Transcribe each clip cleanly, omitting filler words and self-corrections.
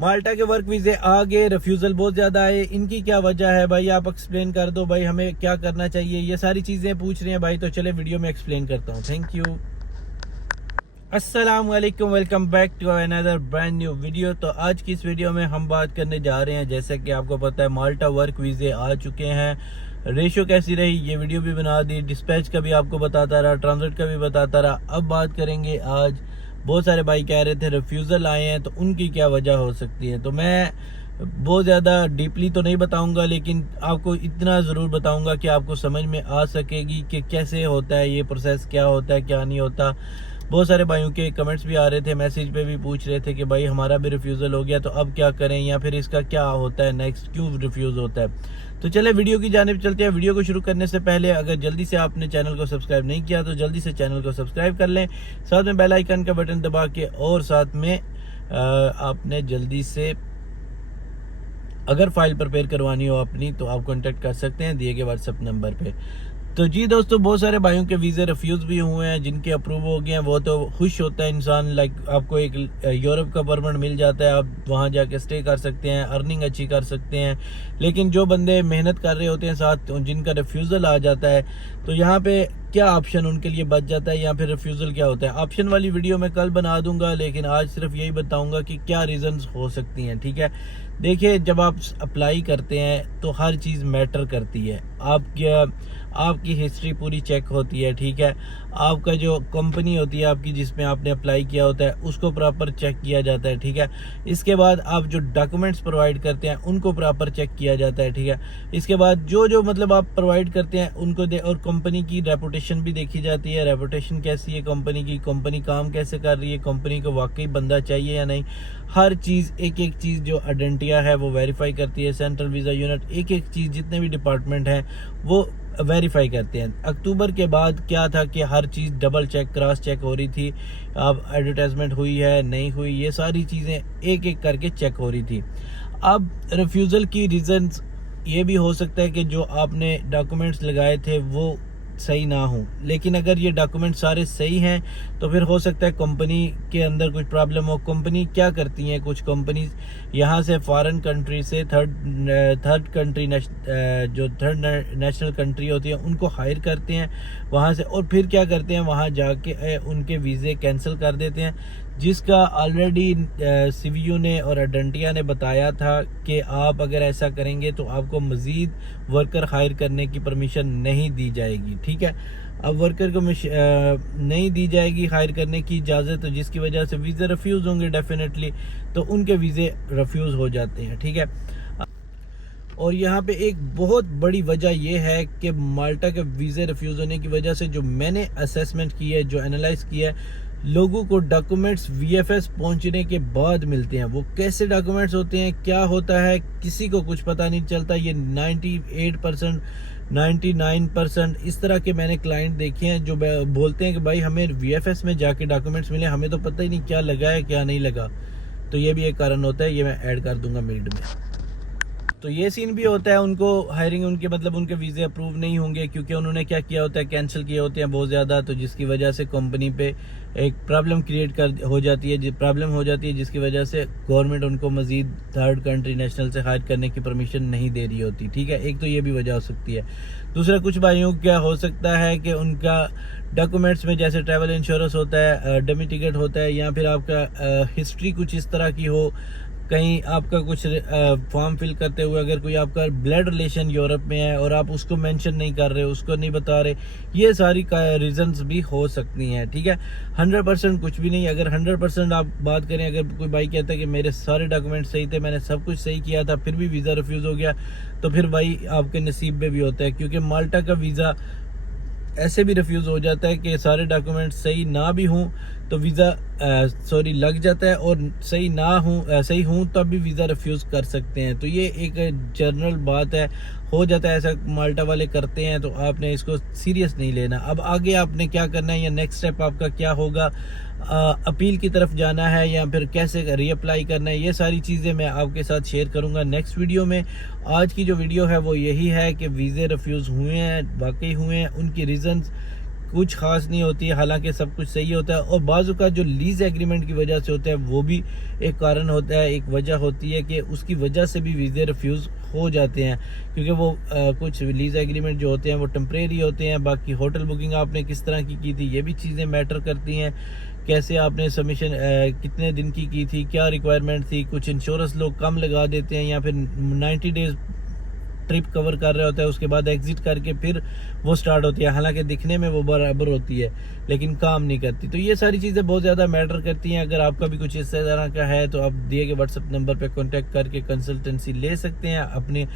माल्टा के वर्क वीजे आ गए, रिफ्यूज़ल बहुत ज़्यादा आए, इनकी क्या वजह है भाई, आप एक्सप्लेन कर दो भाई, हमें क्या करना चाहिए, ये सारी चीज़ें पूछ रहे हैं भाई। तो चले वीडियो में एक्सप्लेन करता हूँ। Thank you. अस्सलाम वालेकुम, welcome back to another brand new video. तो आज की इस वीडियो में हम बात करने जा रहे हैं, जैसे कि आपको पता है माल्टा वर्क वीजे आ चुके हैं, रेशो कैसी रही ये वीडियो भी बना दी, डिस्पैच का भी आपको बताता रहा, ट्रांजिट का भी बताता रहा। अब बात करेंगे, आज बहुत सारे भाई कह रहे थे रिफ्यूज़ल आए हैं, तो उनकी क्या वजह हो सकती है। तो मैं बहुत ज़्यादा डीपली तो नहीं बताऊंगा, लेकिन आपको इतना ज़रूर बताऊंगा कि आपको समझ में आ सकेगी कि कैसे होता है ये प्रोसेस, क्या होता है क्या नहीं होता। बहुत सारे भाइयों के कमेंट्स भी आ रहे थे, मैसेज पे भी पूछ रहे थे कि भाई हमारा भी रिफ्यूज़ल हो गया तो अब क्या करें, या फिर इसका क्या होता है नेक्स्ट, क्यों रिफ्यूज़ होता है। तो चले वीडियो की जानिब चलते हैं। वीडियो को शुरू करने से पहले अगर जल्दी से आपने चैनल को सब्सक्राइब नहीं किया तो जल्दी से चैनल को सब्सक्राइब कर लें, साथ में बेल आइकन का बटन दबा के, और साथ में आपने जल्दी से अगर फाइल प्रिपेयर करवानी हो अपनी तो आप कांटेक्ट कर सकते हैं दिए गए व्हाट्सएप नंबर पे। तो जी दोस्तों, बहुत सारे भाइयों के वीज़े रिफ्यूज़ भी हुए हैं, जिनके अप्रूव हो गए हैं, वो तो खुश होता है इंसान। लाइक आपको एक यूरोप का परमिट मिल जाता है, आप वहाँ जाके स्टे कर सकते हैं, अर्निंग अच्छी कर सकते हैं। लेकिन जो बंदे मेहनत कर रहे होते हैं साथ, जिनका रिफ्यूज़ल आ जाता है, तो यहाँ पे क्या ऑप्शन उनके लिए बच जाता है, या फिर रिफ्यूज़ल क्या होता है। ऑप्शन वाली वीडियो मैं कल बना दूंगा, लेकिन आज सिर्फ यही बताऊंगा कि क्या रीज़न्स हो सकती हैं। ठीक है, देखिए, जब आप अप्लाई करते हैं तो हर चीज़ मैटर करती है। आपकी हिस्ट्री पूरी चेक होती है। ठीक है, आपका जो कंपनी होती है आपकी, जिसमें आपने अप्लाई किया होता है, उसको प्रॉपर चेक किया जाता है। ठीक है, इसके बाद आप जो डॉक्यूमेंट्स प्रोवाइड करते हैं उनको प्रॉपर चेक किया जाता है। ठीक है, इसके बाद जो मतलब आप प्रोवाइड करते हैं उनको और कंपनी की रेपुटेशन भी देखी जाती है। रेपुटेशन कैसी है कंपनी की, कंपनी काम कैसे कर रही है, कंपनी को वाकई बंदा चाहिए या नहीं, हर चीज़, एक एक चीज़ जो आइडेंटिया है वो वेरीफाई करती है। सेंट्रल वीज़ा यूनिट एक एक चीज़, जितने भी डिपार्टमेंट हैं वो वेरीफाई करते हैं। अक्टूबर के बाद क्या था कि हर चीज़ डबल चेक, क्रॉस चेक हो रही थी। अब एडवर्टाइजमेंट हुई है नहीं हुई, ये सारी चीज़ें एक एक करके चेक हो रही थी। अब रिफ्यूज़ल की रीज़न्स ये भी हो सकता है कि जो आपने डॉक्यूमेंट्स लगाए थे वो सही ना हो, लेकिन अगर ये डॉक्यूमेंट सारे सही हैं तो फिर हो सकता है कंपनी के अंदर कुछ प्रॉब्लम हो। कंपनी क्या करती हैं, कुछ कंपनीज यहाँ से फॉरेन कंट्री से थर्ड कंट्री जो थर्ड नेशनल कंट्री होती है उनको हायर करते हैं वहाँ से, और फिर क्या करते हैं, वहाँ जाके उनके वीज़े कैंसिल कर देते हैं, जिसका ऑलरेडी सीवीयू ने और अडेंटिया ने बताया था कि आप अगर ऐसा करेंगे तो आपको मज़ीद वर्कर हायर करने की परमिशन नहीं दी जाएगी। ठीक है, अब वर्कर को नहीं दी जाएगी हायर करने की इजाज़त, तो जिसकी वजह से वीज़े रिफ्यूज़ होंगे डेफिनेटली, तो उनके वीज़े रिफ्यूज़ हो जाते हैं। ठीक है, और यहाँ पे एक बहुत बड़ी वजह यह है कि माल्टा के वीज़े रिफ्यूज़ होने की वजह से, जो मैंने असेसमेंट की है, जो एनालाइज किया है, लोगों को डॉक्यूमेंट्स वीएफएस पहुंचने के बाद मिलते हैं। वो कैसे डॉक्यूमेंट्स होते हैं, क्या होता है, किसी को कुछ पता नहीं चलता। ये 98%, 99% इस तरह के मैंने क्लाइंट देखे हैं जो बोलते हैं कि भाई हमें वीएफएस में जाके डॉक्यूमेंट्स मिले, हमें तो पता ही नहीं क्या लगा है क्या नहीं लगा। तो ये भी एक कारण होता है, ये मैं ऐड कर दूंगा मीड में। तो ये सीन भी होता है, उनको हायरिंग, उनके मतलब उनके वीज़े अप्रूव नहीं होंगे, क्योंकि उन्होंने क्या किया होता है, कैंसिल किए होते हैं बहुत ज़्यादा, तो जिसकी वजह से कंपनी पे एक प्रॉब्लम हो जाती है, जिसकी वजह से गवर्नमेंट उनको मज़ीद थर्ड कंट्री नेशनल से हायर करने की परमिशन नहीं दे रही होती। ठीक है, एक तो ये भी वजह हो सकती है। दूसरा, कुछ भाइयों क्या हो सकता है कि उनका डॉक्यूमेंट्स में जैसे ट्रैवल इंश्योरेंस होता है, डमी टिकट होता है, या फिर आपका हिस्ट्री कुछ इस तरह की हो, कहीं आपका कुछ फॉर्म फिल करते हुए अगर कोई आपका ब्लड रिलेशन यूरोप में है और आप उसको मेंशन नहीं कर रहे, उसको नहीं बता रहे, ये सारी रीजंस भी हो सकती हैं। ठीक है, 100% कुछ भी नहीं। अगर 100% आप बात करें, अगर कोई भाई कहता है कि मेरे सारे डॉक्यूमेंट सही थे, मैंने सब कुछ सही किया था, फिर भी वीज़ा रिफ्यूज़ हो गया, तो फिर भाई आपके नसीब में भी होता है, क्योंकि माल्टा का वीज़ा ऐसे भी रिफ्यूज़ हो जाता है कि सारे डॉक्यूमेंट सही ना भी हों तो वीज़ा लग जाता है, और सही हूँ तब भी वीज़ा रिफ्यूज़ कर सकते हैं। तो ये एक जनरल बात है, हो जाता है ऐसा, माल्टा वाले करते हैं, तो आपने इसको सीरियस नहीं लेना। अब आगे आपने क्या करना है, या नेक्स्ट स्टेप आपका क्या होगा, अपील की तरफ जाना है या फिर कैसे रीअप्लाई करना है, ये सारी चीज़ें मैं आपके साथ शेयर करूंगा नेक्स्ट वीडियो में। आज की जो वीडियो है वो यही है कि वीज़े रिफ्यूज़ हुए हैं, वाकई हुए हैं, उनकी रीज़न्स कुछ खास नहीं होती है, हालांकि सब कुछ सही होता है। और बाज़ू का जो लीज एग्रीमेंट की वजह से होता है वो भी एक कारण होता है, एक वजह होती है कि उसकी वजह से भी वीज़े रिफ्यूज़ हो जाते हैं, क्योंकि वो कुछ लीज एग्रीमेंट जो होते हैं वो टेम्परेरी होते हैं। बाकी होटल बुकिंग आपने किस तरह की थी, ये भी चीज़ें मैटर करती हैं। कैसे आपने सबमिशन कितने दिन की थी, क्या रिक्वायरमेंट थी। कुछ इंश्योरेंस लोग कम लगा देते हैं या फिर 90 डेज ट्रिप कवर कर रहा होता है, उसके बाद एग्जिट करके फिर वो स्टार्ट होती है, हालांकि दिखने में वो बराबर होती है लेकिन काम नहीं करती। तो ये सारी चीज़ें बहुत ज़्यादा मैटर करती हैं। अगर आपका भी कुछ इस तरह का है तो आप दिए गए व्हाट्सएप नंबर पे कांटेक्ट करके कंसल्टेंसी ले सकते हैं। अपने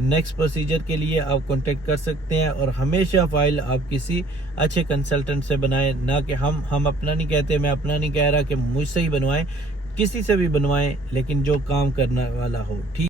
नेक्स्ट प्रोसीजर के लिए आप कांटेक्ट कर सकते हैं। और हमेशा फ़ाइल आप किसी अच्छे कंसल्टेंट से बनाएं, ना कि हम अपना नहीं कहते, मैं अपना नहीं कह रहा कि मुझसे ही बनवाएं, किसी से भी बनवाएं लेकिन जो काम करने वाला हो। ठीक।